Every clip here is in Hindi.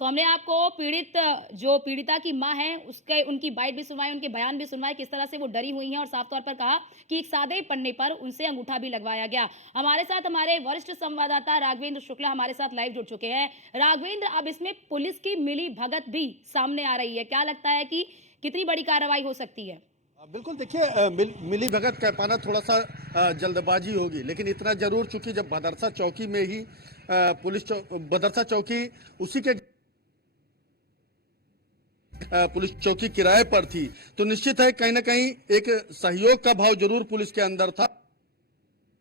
तो हमने आपको पीड़ित जो पीड़िता की माँ है, उसके उनकी बाइट भी सुनवाई, उनके बयान भी सुनवाए, किस तरह से वो डरी हुई हैं और साफ तौर पर कहा कि एक सादे पन्ने पर उनसे अंगूठा भी लगवाया गया। हमारे साथ हमारे वरिष्ठ संवाददाता राघवेंद्र शुक्ला हमारे साथ लाइव जुड़ चुके हैं। राघवेंद्र, अब इसमें पुलिस की मिलीभगत भी सामने आ रही है। क्या लगता है कि कितनी बड़ी कार्रवाई हो सकती है? बिल्कुल देखिए, मिली भगत कह पाना थोड़ा सा जल्दबाजी होगी, लेकिन इतना जरूर, चूंकि जब बदरसा चौकी में ही बदरसा चौकी उसी के पुलिस चौकी किराए पर थी, तो निश्चित है कहीं ना कहीं एक सहयोग का भाव जरूर पुलिस के अंदर था।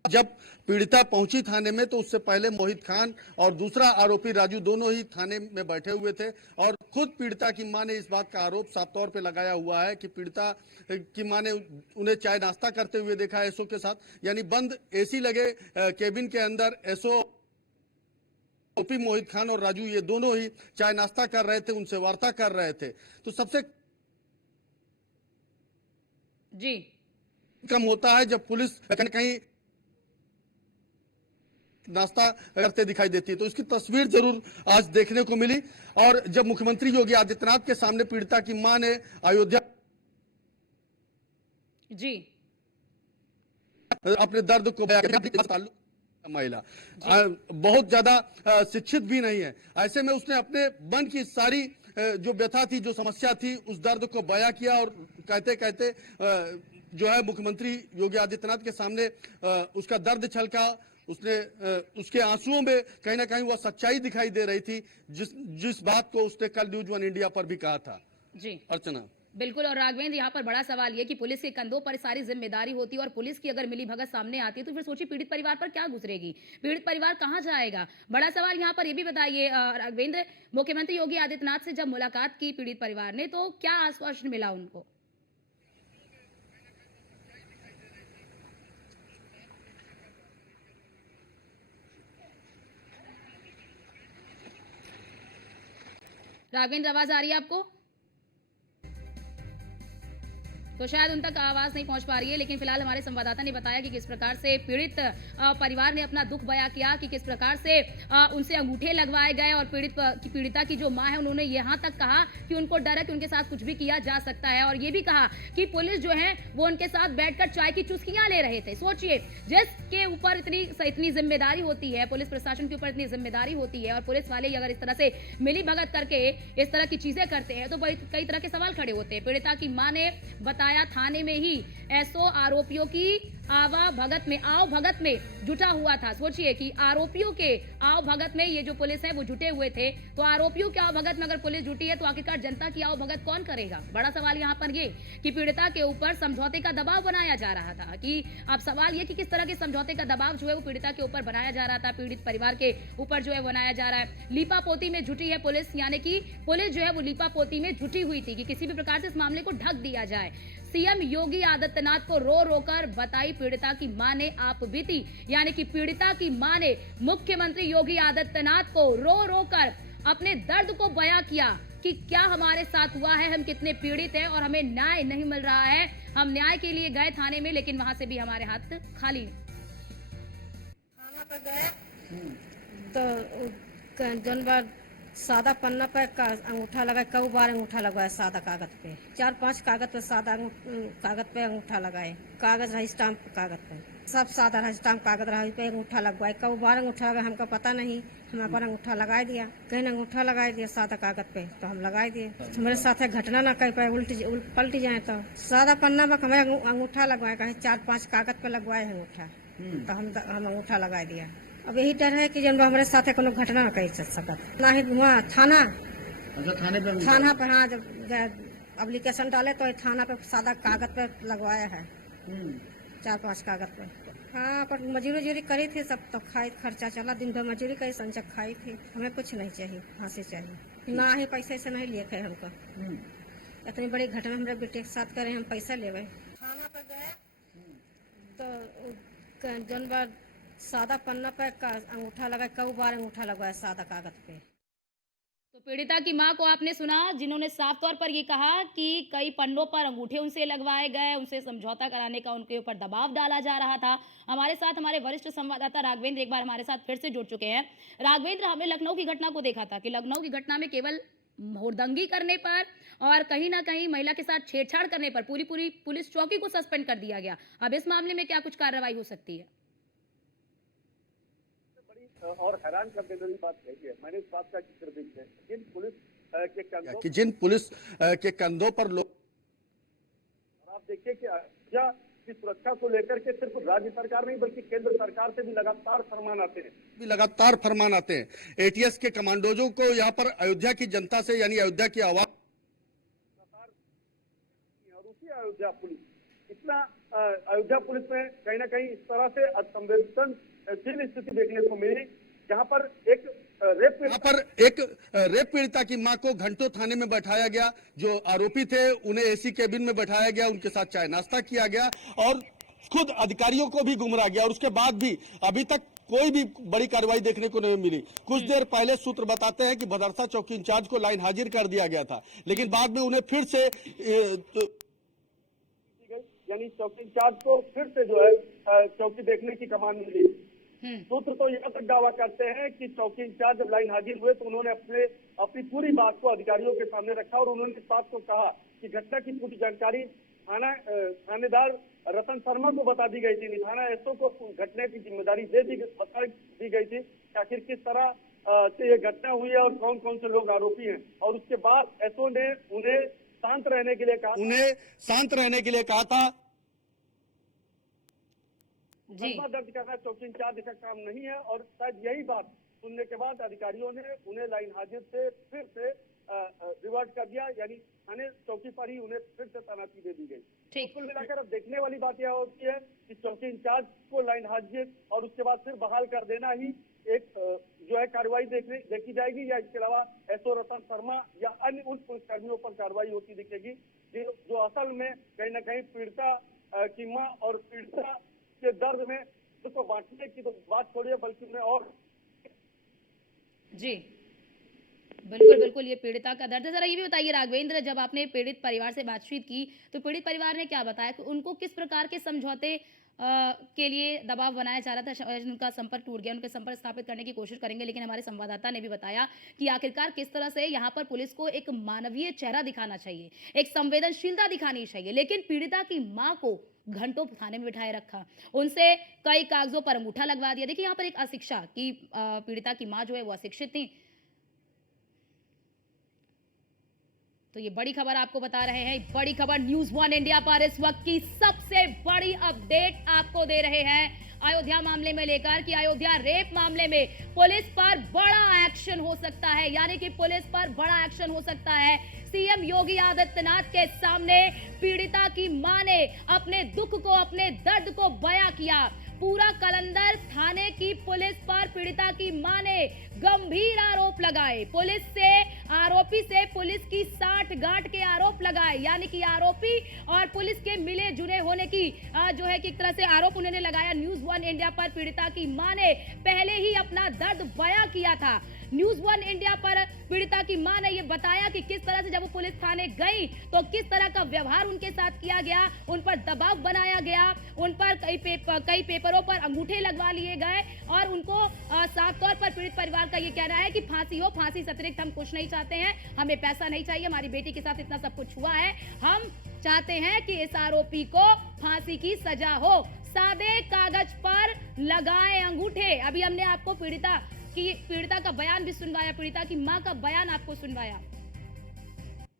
जब पीड़िता पहुंची थाने में तो उससे पहले मोहित खान और दूसरा आरोपी राजू दोनों ही थाने में बैठे हुए थे, और खुद पीड़िता की मां ने इस बात का आरोप साफ तौर पे लगाया हुआ है कि पीड़िता की मां ने उन्हें चाय नाश्ता करते हुए देखा एसओ के साथ, यानी बंद एसी लगे केबिन के अंदर एसओ आरोपी मोहित खान और राजू ये दोनों ही चाय नाश्ता कर रहे थे, उनसे वार्ता कर रहे थे। तो सबसे जी। कम होता है जब पुलिस कहीं कहीं नाश्ता करते दिखाई देती है, तो इसकी तस्वीर जरूर आज देखने को मिली। और जब मुख्यमंत्री योगी आदित्यनाथ के सामने पीड़िता की मां ने अयोध्या जी। अपने दर्द को बयां किया, ताल्लुक महिला जी। बहुत ज्यादा शिक्षित भी नहीं है, ऐसे में उसने अपने मन की सारी जो व्यथा थी, जो समस्या थी, उस दर्द को बयां किया, और कहते कहते जो है मुख्यमंत्री योगी आदित्यनाथ के सामने उसका दर्द छलका। उसने उसके आंसुओं में कहीं ना कहीं वह सच्चाई दिखाई दे रही थी, जिस जिस बात को उसने कल न्यूज वन इंडिया पर भी कहा था। जी। अर्चना। बिल्कुल। और राघवेंद्र, यहाँ पर बड़ा सवाल ये कि पुलिस के कंधों पर सारी जिम्मेदारी होती है और पुलिस की अगर मिलीभगत सामने आती है तो फिर सोचिए पीड़ित परिवार पर क्या गुजरेगी, पीड़ित परिवार कहाँ जाएगा। बड़ा सवाल यहाँ पर ये भी बताइए राघवेंद्र, मुख्यमंत्री योगी आदित्यनाथ से जब मुलाकात की पीड़ित परिवार ने तो क्या आश्वासन मिला उनको? राघवेंद्र, आवाज आ रही है आपको? तो शायद उन तक आवाज नहीं पहुंच पा रही है, लेकिन फिलहाल हमारे संवाददाता ने बताया कि किस प्रकार से पीड़ित परिवार ने अपना दुख बयां किया कि किस प्रकार से उनसे अंगूठे लगवाए गए और पीड़िता की जो मां है उन्होंने यहां तक कहा कि उनको डर है कि उनके साथ कुछ भी किया जा सकता है, और ये भी कहा कि पुलिस जो है वो उनके साथ बैठकर चाय की चुस्कियां ले रहे थे। सोचिए, जिसके ऊपर इतनी जिम्मेदारी होती है, पुलिस प्रशासन के ऊपर इतनी जिम्मेदारी होती है और पुलिस वाले अगर इस तरह से मिली भगत करके इस तरह की चीजें करते हैं तो कई तरह के सवाल खड़े होते हैं। पीड़िता की मां ने बताया थाने में ही एसओ आरोपियों की आओ भगत में जुटा हुआ था। सोचिए कि आरोपियों के आओ भगत में ये जो पुलिस है वो जुटे हुए थे, तो आरोपियों के आओ भगत में अगर पुलिस जुटी है तो आखिरकार जनता की आओ भगत कौन करेगा। बड़ा सवाल यहाँ पर ये कि पीड़िता के ऊपर समझौते का दबाव बनाया जा रहा था, कि अब सवाल ये कि किस तरह के समझौते का दबाव जो है वो पीड़िता के ऊपर बनाया जा रहा था, पीड़ित परिवार के ऊपर जो है बनाया जा रहा है। लीपा पोती में जुटी है पुलिस, यानी कि पुलिस जो है वो लीपा पोती में जुटी हुई थी कि किसी भी प्रकार से इस मामले को ढक दिया जाए। सीएम योगी आदित्यनाथ को रो रो कर बताई पीड़िता की मां ने आप बीती, यानी कि पीड़िता की मां ने मुख्यमंत्री योगी आदित्यनाथ को रो रो कर अपने दर्द को बयां किया कि क्या हमारे साथ हुआ है, हम कितने पीड़ित हैं और हमें न्याय नहीं मिल रहा है। हम न्याय के लिए गए थाने में, लेकिन वहां से भी हमारे हाथ खाली। थाना पे गए तो जौन बार सादा पन्ना पे अंगूठा लगाए, कई बार अंगूठा लगवाए सादा कागज पे, 4-5 कागज पे सादा कागज पे अंगूठा लगाए, कागज रहा स्टाम्प कागज पे, सब सादा रहा स्टाम्प कागज रहा, पे अंगूठा लगवाए, कई बार अंगूठा लगाए, हमको पता नहीं, हमारे पर अंगूठा लगा दिया, कहीं अंगूठा लगा दिया सादा कागज पे तो हम लगा दिए। हमारे साथ घटना ना कहीं पे पलट जाए, तो सादा पन्ना पे हमें अंगूठा लगवाए, कहीं 4-5 कागज पे लगवाए अंगूठा, तो हम अंगूठा लगा दिया। अब यही डर है कि जब हमारे साथ कोनो घटना न कर सकत ना ही वहाँ थाना। अच्छा, थाना पे हाँ, जब एप्लीकेशन डाले तो थाना पे सादा कागज पे लगवाया है, 4-5 कागज पे। हाँ, पर मजूरी करी थी सब, तो खाई खर्चा चला, दिन भर मजूरी करी, संचक खाई थी। हमें कुछ नहीं चाहिए, फांसी चाहिए, ना ही पैसे से नहीं लिए थे हमको। इतनी बड़ी घटना हमारे बेटे के साथ करे, हम पैसा लेवे। थाना पे गए तो जौन बार सादा पन्ना पे अंगूठा लगाए, कई बार अंगूठा लगवाए सादा कागज पे। तो पीड़िता की मां को आपने सुना, जिन्होंने साफ तौर पर ये कहा कि कई पन्नों पर अंगूठे उनसे लगवाए गए, उनसे समझौता कराने का उनके ऊपर दबाव डाला जा रहा था। हमारे साथ हमारे वरिष्ठ संवाददाता राघवेंद्र एक बार हमारे साथ फिर से जुड़ चुके हैं। राघवेंद्र, हमने लखनऊ की घटना को देखा था कि लखनऊ की घटना में केवल हुड़दंगी करने पर और कहीं ना कहीं महिला के साथ छेड़छाड़ करने पर पूरी पूरी पुलिस चौकी को सस्पेंड कर दिया गया। अब इस मामले में क्या कुछ कार्रवाई हो सकती है? और हैरान कर देने वाली बात कही है। मैंने इस बात का जिक्र भी किया जिन पुलिस के कंधों कि जिन पुलिस के कंधों पर लोग, आप देखिए कि अयोध्या की सुरक्षा को लेकर के सिर्फ राज्य सरकार नहीं बल्कि केंद्र सरकार से भी लगातार फरमान आते हैं। एटीएस के कमांडोजों को यहाँ पर अयोध्या की जनता से यानी अयोध्या की आवाज, और उसी अयोध्या पुलिस इतना अयोध्या पुलिस में कहीं ना कहीं इस तरह से असंवेदनशील स्थिति देखने को मिली जहां पर एक रेप पीड़िता की मां को घंटों थाने में बैठाया गया। जो आरोपी थे उन्हें एसी केबिन में बैठाया गया, उनके साथ चाय नाश्ता किया गया और खुद अधिकारियों को भी गुमराह गया और उसके बाद भी अभी तक कोई भी बड़ी कार्रवाई देखने को नहीं मिली। कुछ देर पहले सूत्र बताते हैं कि भदरसा चौकी इंचार्ज को लाइन हाजिर कर दिया गया था, लेकिन बाद में उन्हें फिर से यानी चौकी इंचार्ज को फिर से जो है चौकी देखने की कमान मिली। सूत्र तो यह तक दावा करते हैं कि चौकी इंचार्ज जब लाइन हाजिर हुए तो उन्होंने अपनी पूरी बात को अधिकारियों के सामने रखा और उन्होंने इस बात को कहा कि घटना की पूरी जानकारी थानेदार रतन शर्मा को बता दी गई थी। थाना एसओ को घटना की जिम्मेदारी बता दी गई थी कि आखिर किस तरह से ये घटना हुई है और कौन कौन से लोग आरोपी हैं। और उसके बाद एसओ ने उन्हें शांत रहने के लिए कहा था। मुकदमा दर्ज करना चौकी इंचार्ज का काम नहीं है और शायद यही बात सुनने के बाद अधिकारियों ने उन्हें लाइन हाजिर से फिर से रिवर्ट कर दिया, यानी थाने चौकी पर ही उन्हें फिर से तैनाती दे दी गई। कुल मिलाकर अब देखने वाली बात यह होती है कि चौकी इंचार्ज को लाइन हाजिर और उसके बाद फिर बहाल कर देना ही एक जो है कार्रवाई देखी जाएगी या इसके अलावा एसओ रतन शर्मा या अन्य उन पुलिसकर्मियों पर कार्रवाई होती दिखेगी जो असल में कहीं ना कहीं पीड़िता की मां और पीड़िता के दर्द में उसको बांटने की तो बात छोड़िए बल्कि उन्हें और जी बिल्कुल बिल्कुल ये पीड़िता का दर्द है। जरा ये भी बताइए राघवेंद्र, जब आपने पीड़ित परिवार से बातचीत की तो पीड़ित परिवार ने क्या बताया कि उनको किस प्रकार के समझौते के लिए दबाव बनाया जा रहा था? उनका संपर्क टूट गया, उनके संपर्क स्थापित करने की कोशिश करेंगे, लेकिन हमारे संवाददाता ने भी बताया कि आखिरकार किस तरह से यहाँ पर पुलिस को एक मानवीय चेहरा दिखाना चाहिए, एक संवेदनशीलता दिखानी चाहिए, लेकिन पीड़िता की मां को घंटों थाने में बिठाए रखा, उनसे कई कागजों पर अंगूठा लगवा दिया। देखिए यहाँ पर एक अशिक्षा की पीड़िता की मां जो है वो अशिक्षित थी। तो ये बड़ी खबर आपको बता रहे हैं, बड़ी खबर न्यूज़ 1 इंडिया पर इस वक्त की सबसे बड़ी अपडेट आपको दे रहे हैं अयोध्या मामले में लेकर कि अयोध्या रेप मामले में पुलिस पर बड़ा एक्शन हो सकता है, यानी कि पुलिस पर बड़ा एक्शन हो सकता है। सीएम योगी आदित्यनाथ के सामने पीड़िता की मां ने अपने दुख को, अपने दर्द को बयां किया। पूरा कलंदर थाने की पुलिस पर पीड़िता की मां ने गंभीर आरोप लगाए। आरोपी से पुलिस की साठ-गांठ के आरोप लगाए, यानी कि आरोपी और पुलिस के मिले जुले होने की जो है कि एक तरह से आरोप उन्होंने लगाया। न्यूज़ 1 इंडिया पर पीड़िता की मां ने पहले ही अपना दर्द बयां किया था। न्यूज़ 1 इंडिया पर पीड़िता की मां ने यह बताया कि किस तरह से जब वो पुलिस थाने गई तो किस तरह का व्यवहार उनके साथ किया गया, उन पर दबाव बनाया गया, उन पर कई पेपरों पर अंगूठे लगवा लिए गए और उनको साफ तौर पर पीड़ित परिवार का ये कहना है कि फांसी हो, फांसी से अतिरिक्त हम कुछ नहीं चाहते हैं, हमें पैसा नहीं चाहिए, हमारी बेटी के साथ इतना सब कुछ हुआ है, हम चाहते हैं कि इस आरोपी को फांसी की सजा हो। सादे कागज पर लगाए अंगूठे। अभी हमने आपको पीड़िता का बयान भी सुनवाया, पीड़िता की मां का बयान आपको सुनवाया।